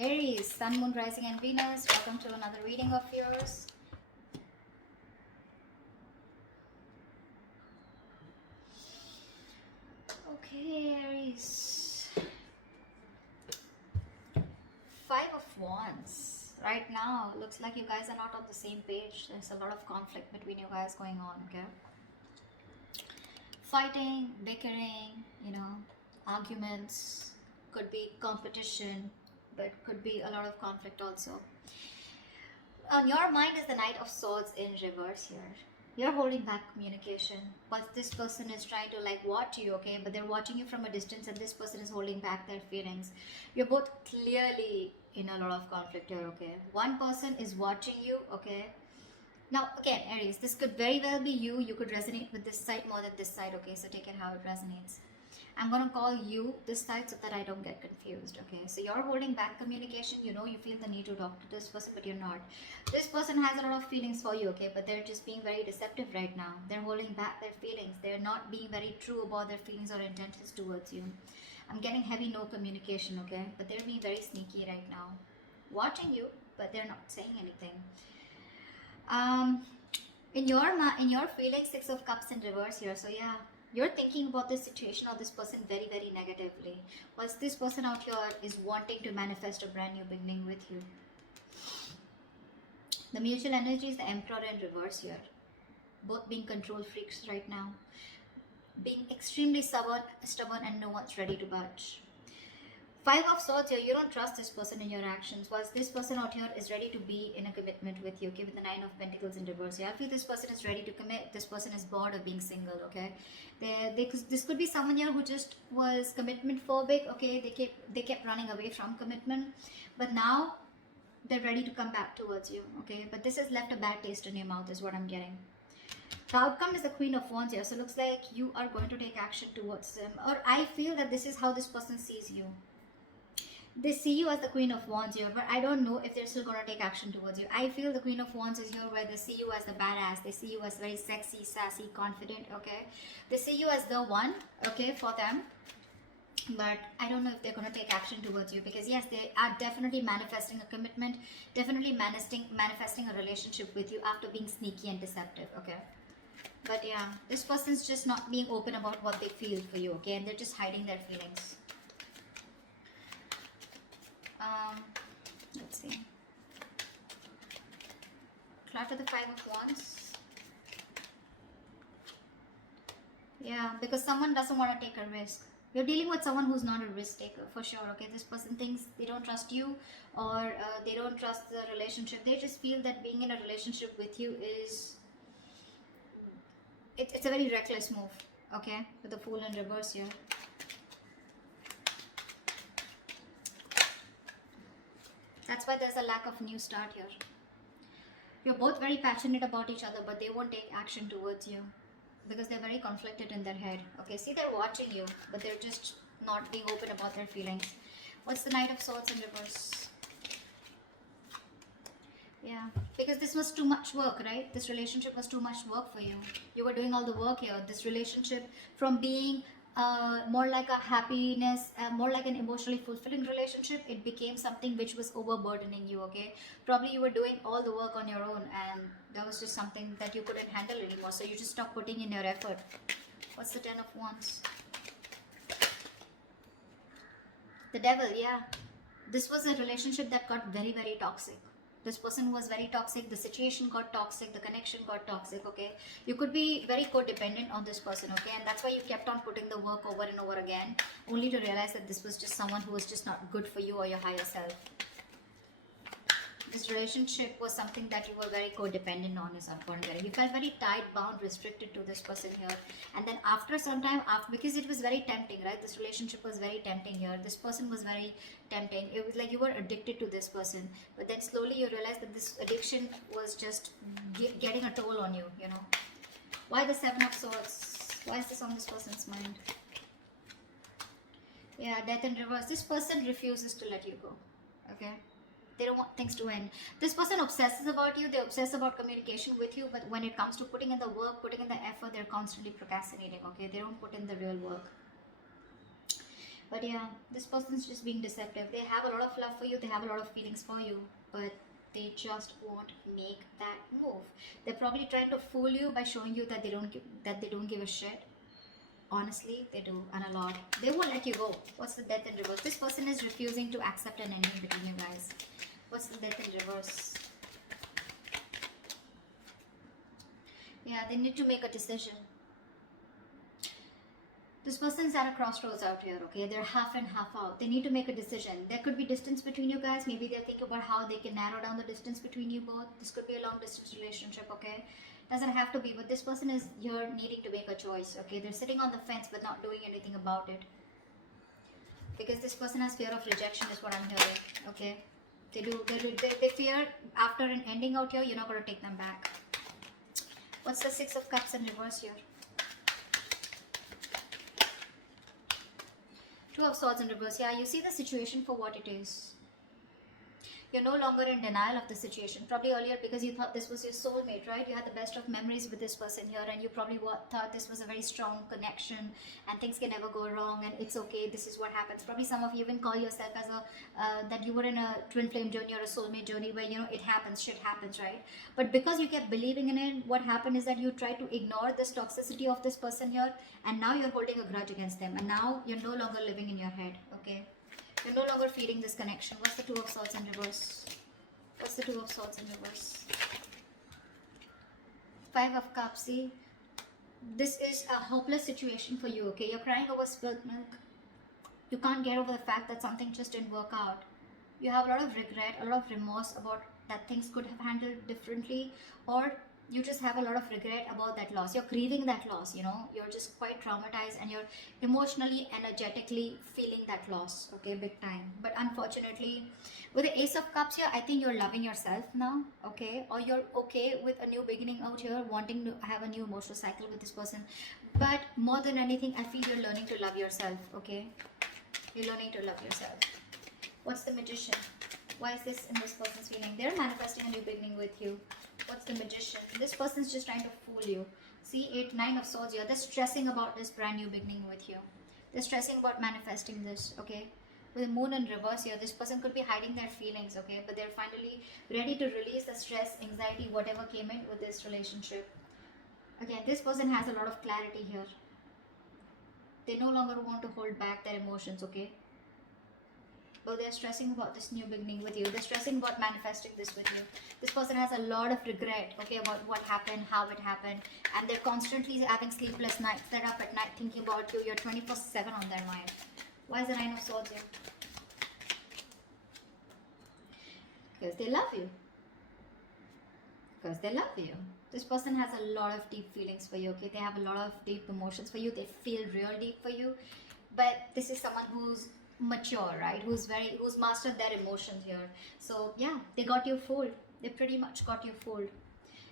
Aries, Sun, Moon, Rising and Venus. Welcome to another reading of yours. Okay, Aries. Five of Wands. Right now, looks like you guys are not on the same page. There's a lot of conflict between you guys going on, okay? Fighting, bickering, arguments. Could be competition, but could be a lot of conflict also. On your mind is the Knight of Swords in reverse here. You're holding back communication, but this person is trying to like watch you, okay? But they're watching you from a distance, and this person is holding back their feelings. You're both clearly in a lot of conflict here, okay? One person is watching you, okay? Now, again, Aries, this could very well be you. You could resonate with this side more than this side, okay? So take it how it resonates. I'm going to call you this side so that I don't get confused, okay? So you're holding back communication. You feel the need to talk to this person, but you're not. This person has a lot of feelings for you, okay? But they're just being very deceptive right now. They're holding back their feelings. They're not being very true about their feelings or intentions towards you. I'm getting heavy no communication, okay? But they're being very sneaky right now. Watching you, but they're not saying anything. In your feeling, Six of Cups in reverse here. So yeah, you're thinking about this situation or this person very, very negatively. Whilst this person out here is wanting to manifest a brand new beginning with you. The mutual energy is the Emperor in reverse here. Both being control freaks right now. Being extremely stubborn and no one's ready to budge. Five of Swords here, you don't trust this person in your actions, whilst this person out here is ready to be in a commitment with you, okay, with the Nine of Pentacles in reverse here. I feel this person is ready to commit, this person is bored of being single, okay. This could be someone here who just was commitment phobic, okay, they kept running away from commitment, but now they're ready to come back towards you, okay, but this has left a bad taste in your mouth is what I'm getting. The outcome is the Queen of Wands here, so it looks like you are going to take action towards them, or I feel that this is how this person sees you. They see you as the Queen of Wands here, but I don't know if they're still going to take action towards you. I feel the Queen of Wands is here where they see you as the badass. They see you as very sexy, sassy, confident, okay? They see you as the one, okay, for them. But I don't know if they're going to take action towards you, because yes, they are definitely manifesting a commitment, definitely manifesting a relationship with you after being sneaky and deceptive, okay? But yeah, this person's just not being open about what they feel for you, okay? And they're just hiding their feelings. Let's see. Cloud to the Five of Wands. Yeah, because someone doesn't want to take a risk. You're dealing with someone who's not a risk taker, for sure, okay? This person thinks they don't trust you, or they don't trust the relationship. They just feel that being in a relationship with you is... It's a very reckless move, okay? With the Fool in reverse here. That's why there's a lack of new start here. You're both very passionate about each other, but they won't take action towards you because they're very conflicted in their head. Okay, see, they're watching you, but they're just not being open about their feelings. What's the Knight of Swords in reverse? Yeah, because this was too much work, right? This relationship was too much work for you. You were doing all the work here. This relationship, from being more like a happiness, more like an emotionally fulfilling relationship, it became something which was overburdening you, okay? Probably you were doing all the work on your own, and that was just something that you couldn't handle anymore, so you just stopped putting in your effort. What's the Ten of Wands? The Devil, yeah. This was a relationship that got very, very toxic. This person was very toxic, the situation got toxic, the connection got toxic, okay? You could be very codependent on this person, okay? And that's why you kept on putting the work over and over again, only to realize that this was just someone who was just not good for you or your higher self. This relationship was something that you were very codependent on, is what I'm getting. You felt very tied, bound, restricted to this person here. And then after some time, because it was very tempting, right? This relationship was very tempting here. This person was very tempting. It was like you were addicted to this person. But then slowly you realized that this addiction was just getting a toll on you, you know. Why the Seven of Swords? Why is this on this person's mind? Yeah, Death in reverse. This person refuses to let you go, okay? They don't want things to end. This person obsesses about you. They obsess about communication with you. But when it comes to putting in the work, putting in the effort, they're constantly procrastinating, okay? They don't put in the real work. But yeah, this person's just being deceptive. They have a lot of love for you, they have a lot of feelings for you, but they just won't make that move. They're probably trying to fool you by showing you that they don't give a shit. Honestly, they do, and a lot. They won't let you go. What's the death in reverse? This person is refusing to accept an ending between you guys. What's the death in reverse? Yeah, they need to make a decision. This person's at a crossroads out here, okay? They're half and half out. They need to make a decision. There could be distance between you guys. Maybe they're thinking about how they can narrow down the distance between you both. This could be a long distance relationship, okay? Doesn't have to be, but this person is here needing to make a choice, okay? They're sitting on the fence but not doing anything about it. Because this person has fear of rejection is what I'm hearing, okay? They fear after an ending out here, you're not going to take them back. What's the Six of Cups in reverse here? Two of Swords in reverse. Yeah, you see the situation for what it is. You're no longer in denial of the situation. Probably earlier because you thought this was your soulmate, right? You had the best of memories with this person here, and you probably thought this was a very strong connection and things can never go wrong and it's okay, this is what happens. Probably some of you even call yourself as that you were in a twin flame journey or a soulmate journey where, you know, it happens, shit happens, right? But because you kept believing in it, what happened is that you tried to ignore this toxicity of this person here, and now you're holding a grudge against them, and now you're no longer living in your head, okay? You're no longer feeding this connection. What's the Two of Swords in reverse? What's the Two of Swords in reverse? Five of Cups. See, this is a hopeless situation for you, okay? You're crying over spilled milk. You can't get over the fact that something just didn't work out. You have a lot of regret, a lot of remorse about that things could have handled differently, or you just have a lot of regret about that loss. You're grieving that loss, you know, you're just quite traumatized and you're emotionally, energetically feeling that loss, okay, big time. But unfortunately, with the Ace of Cups here, I think you're loving yourself now, okay, or you're okay with a new beginning out here, wanting to have a new emotional cycle with this person. But more than anything, I feel you're learning to love yourself, okay? You're learning to love yourself. What's the Magician? Why is this in this person's feeling? They're manifesting a new beginning with you. What's the Magician? This person's just trying to fool you. See, Nine of Swords here. They're stressing about this brand new beginning with you. They're stressing about manifesting this, okay? With the Moon in reverse here, this person could be hiding their feelings, okay? But they're finally ready to release the stress, anxiety, whatever came in with this relationship. Again, this person has a lot of clarity here. They no longer want to hold back their emotions, okay? But they're stressing about this new beginning with you. They're stressing about manifesting this with you. This person has a lot of regret, okay, about what happened, how it happened, and they're constantly having sleepless nights. They're up at night thinking about you. You're 24/7 on their mind. Why is the Nine of Swords here? Because they love you. Because they love you. This person has a lot of deep feelings for you, okay? They have a lot of deep emotions for you. They feel real deep for you. But this is someone who's mature, right? Who's mastered their emotions here. So yeah, they got you fooled. They pretty much got you fooled.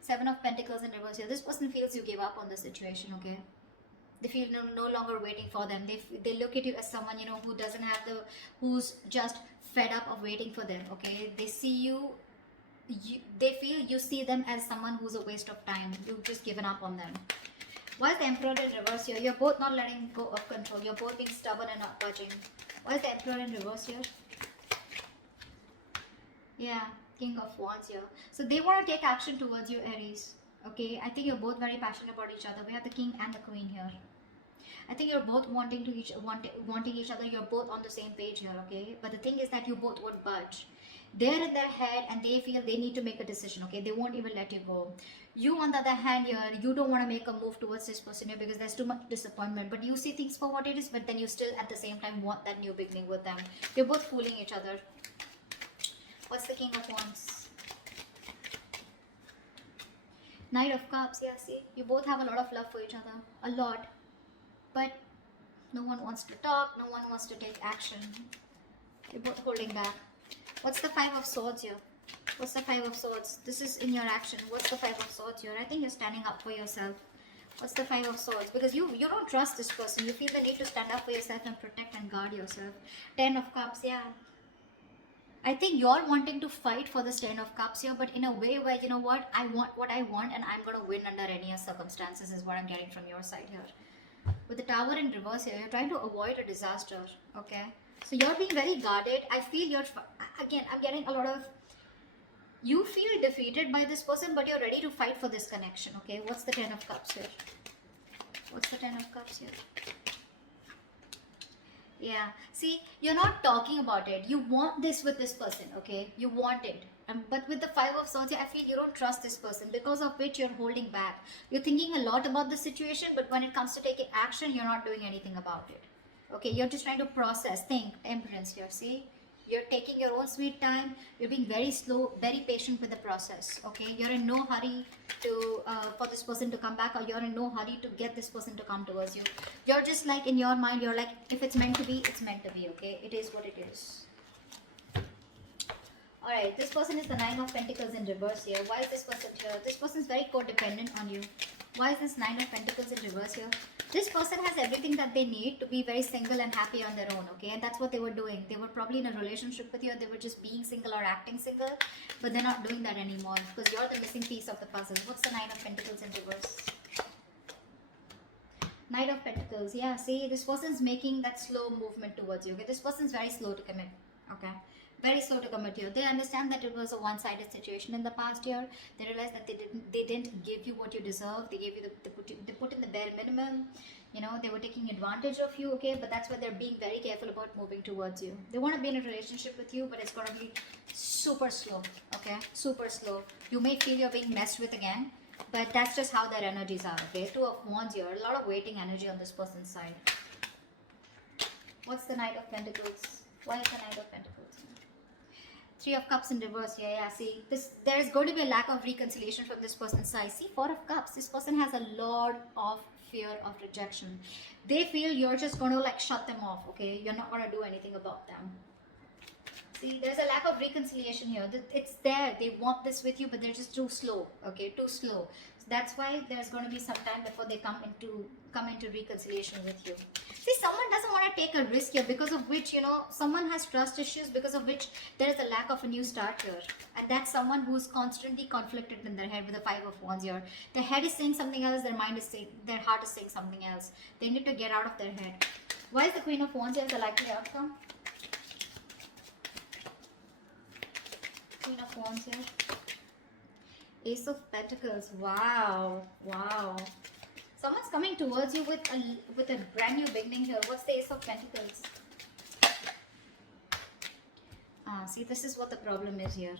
Seven of Pentacles in reverse here. This person feels you gave up on the situation, okay? They feel no longer waiting for them. They look at you as someone, you know, who doesn't have who's just fed up of waiting for them, okay? They see you, they feel you see them as someone who's a waste of time. You've just given up on them. Why is the Emperor in reverse here? You're both not letting go of control. You're both being stubborn and not budging. Why is the Emperor in reverse here? Yeah, King of Wands here. So they want to take action towards you, Aries. Okay, I think you're both very passionate about each other. We have the King and the Queen here. I think you're both wanting each other. You're both on the same page here, okay? But the thing is that you both won't budge. They're in their head and they feel they need to make a decision, okay? They won't even let you go. You, on the other hand, here, you don't want to make a move towards this person here because there's too much disappointment. But you see things for what it is, but then you still at the same time want that new beginning with them. You're both fooling each other. What's the King of Wands? Knight of Cups, yeah, see? You both have a lot of love for each other. A lot. But no one wants to talk, no one wants to take action. You're both holding back. What's the Five of Swords here? What's the Five of Swords? This is in your action. What's the Five of Swords here? I think you're standing up for yourself. What's the Five of Swords? Because you don't trust this person. You feel the need to stand up for yourself and protect and guard yourself. Ten of Cups, yeah. I think you're wanting to fight for this Ten of Cups here, but in a way where, you know what I want and I'm going to win under any circumstances is what I'm getting from your side here. With the Tower in reverse here, you're trying to avoid a disaster, okay? So you're being very guarded. I feel again, I'm getting a lot of, you feel defeated by this person, but you're ready to fight for this connection, okay? What's the Ten of Cups here? What's the Ten of Cups here? Yeah, see, you're not talking about it. You want this with this person, okay? You want it. But with the Five of Swords, I feel you don't trust this person, because of which you're holding back. You're thinking a lot about the situation, but when it comes to taking action, you're not doing anything about it. Okay, you're just trying to process, think, Temperance here, see? You're taking your own sweet time. You're being very slow, very patient with the process, okay? You're in no hurry to for this person to come back, or you're in no hurry to get this person to come towards you. You're just like, in your mind, you're like, if it's meant to be, it's meant to be, okay? It is what it is. Alright, this person is the Nine of Pentacles in reverse here. Why is this person here? This person is very codependent on you. Why is this Nine of Pentacles in reverse here? This person has everything that they need to be very single and happy on their own, okay? And that's what they were doing. They were probably in a relationship with you, or they were just being single or acting single, but they're not doing that anymore, because you're the missing piece of the puzzle. What's the Nine of Pentacles in reverse? Knight of Pentacles. Yeah, see, this person's making that slow movement towards you, okay? This person's very slow to commit, okay? Very slow to commit here. They understand that it was a one-sided situation in the past year. They realized that they didn't give you what you deserve. They gave you they put in the bare minimum. You know, they were taking advantage of you, okay? But that's why they're being very careful about moving towards you. They want to be in a relationship with you, but it's going to be super slow, okay? Super slow. You may feel you're being messed with again, but that's just how their energies are, okay? Two of Wands here. A lot of waiting energy on this person's side. What's the Knight of Pentacles? Why is the Knight of Pentacles? Three of Cups in reverse here. Yeah, see, there is going to be a lack of reconciliation from this person's side. See, Four of Cups. This person has a lot of fear of rejection. They feel you're just going to like shut them off, okay? You're not going to do anything about them. See, there's a lack of reconciliation here. It's there. They want this with you, but they're just too slow, okay? Too slow. So that's why there's going to be some time before they come into reconciliation with you. See, someone doesn't want to take a risk here, because of which, you know, someone has trust issues, because of which there is a lack of a new start here. And that's someone who's constantly conflicted in their head with the Five of Wands here. Their head is saying something else, their mind is saying, their heart is saying something else. They need to get out of their head. Why is the Queen of Wands here the likely outcome? Queen of Wands here. Ace of Pentacles. Wow. Wow. Someone's coming towards you with a brand new beginning here. What's the Ace of Pentacles? See, this is what the problem is here.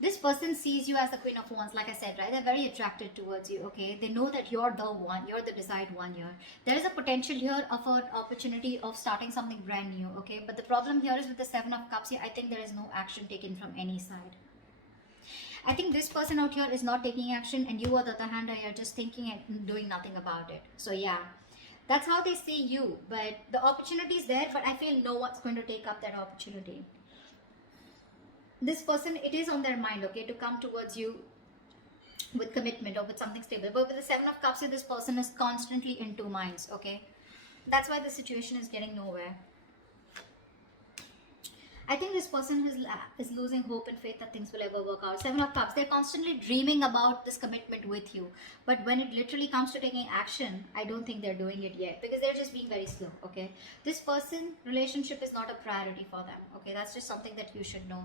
This person sees you as the Queen of Wands, like I said, right? They're very attracted towards you, okay? They know that you're the one, you're the desired one here. There is a potential here of an opportunity of starting something brand new, okay? But the problem here is with the Seven of Cups here, I think there is no action taken from any side. I think this person out here is not taking action, and you on the other hand are just thinking and doing nothing about it. So yeah, that's how they see you. But the opportunity is there, but I feel no one's going to take up that opportunity. This person, it is on their mind, okay, to come towards you with commitment or with something stable. But with the Seven of Cups here, this person is constantly in two minds, okay? That's why the situation is getting nowhere. I think this person is losing hope and faith that things will ever work out. Seven of Cups, they're constantly dreaming about this commitment with you. But when it literally comes to taking action, I don't think they're doing it yet, because they're just being very slow, okay? This person, relationship is not a priority for them, okay? That's just something that you should know.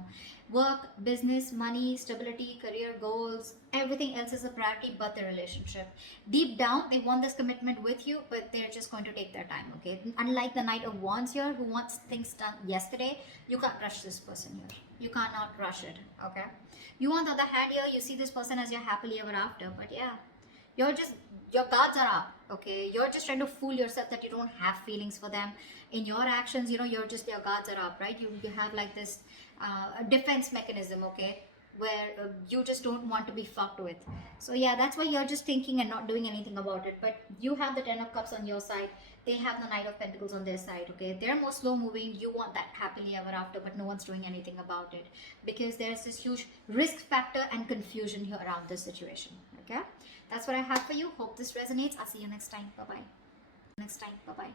Work, business, money, stability, career goals, everything else is a priority but the relationship. Deep down, they want this commitment with you, but they're just going to take their time, okay? Unlike the Knight of Wands here, who wants things done yesterday, you can't rush this person here. You cannot rush it, okay? You on the other hand here, you see this person as your happily ever after, but yeah, your guards are up, okay? You're just trying to fool yourself that you don't have feelings for them. In your actions, you know, your guards are up, right? You have like this defense mechanism, okay, where you just don't want to be fucked with. So yeah, that's why you're just thinking and not doing anything about it. But you have the Ten of Cups on your side. They have the Knight of Pentacles on their side, okay? They're more slow moving. You want that happily ever after, but no one's doing anything about it, because there's this huge risk factor and confusion here around this situation, okay? That's what I have for you. Hope this resonates. I'll see you next time. Bye-bye.